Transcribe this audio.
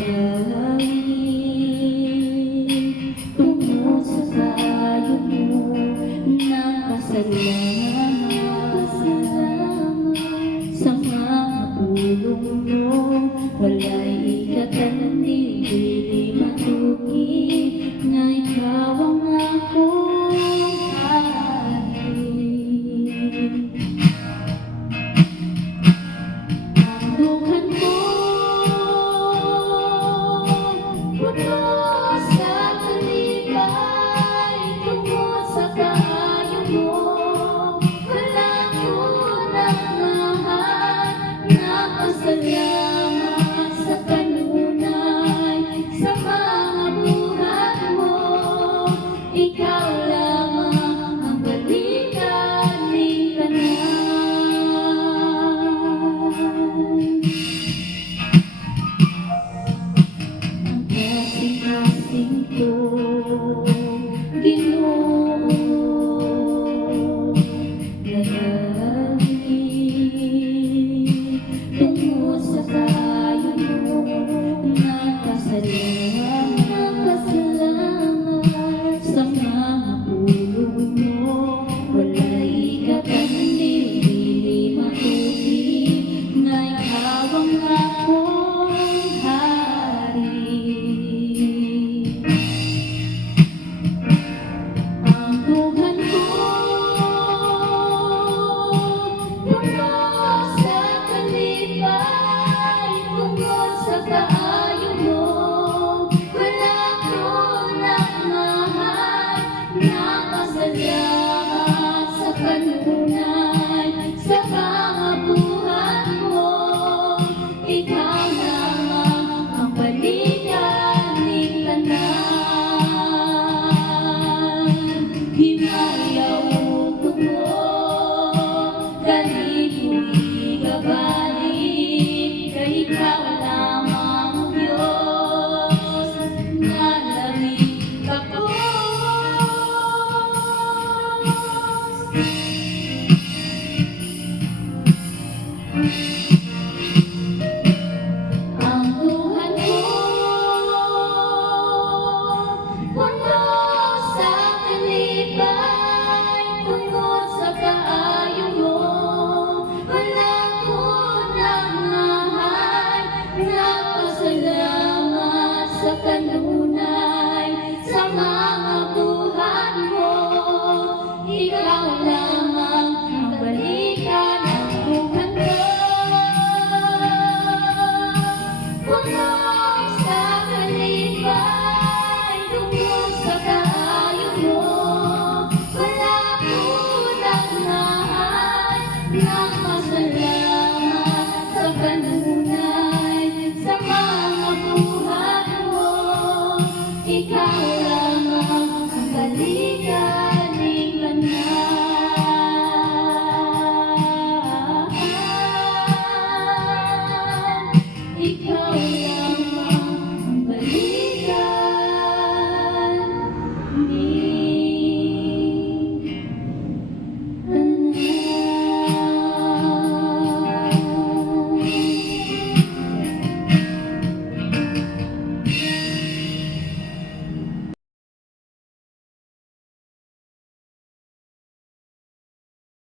dalangin tungo sa kayo mo na pasalamat sa mga tulong mo. Wala'y ikatandi, di matuki na ikaw ang akong hari. Dukan mo puno sa kalibay tungo sa kayo mo. Wala ko ng mahal na pasalamat sa kanunay sa mga buhat mo. Ikaw lamang ang balikan ni Kanan. Kasing ko, Ginoo, dalangin tungo sa kayo mo na pasalamat sa mga tulong mo. Wala'y ikatandi, di matuki na ikaw ang akong hari. Salamat sa kanunay sa mga buhat mo. Ikaw lamang ang balikan ni Kanan. Himayaw ko mo, dali ko'y gabalik, kay ikaw lamang ang Diyos na lamig ako. Ang buhat ko puno sa kalibay tungo sa kaayo mo. Wala ko ng mahal na pasalamat sa kanunay sa mga buhat mo. Ikaw lamang ang balikan ang buhat ko. Puno sa kalibay tungo sa kaayo mo. Wala ko ng mahal na pasalamat sa kanunay sa mga buhat mo. Ikaw lamang ang balikan ni Kanan. Ikaw lamang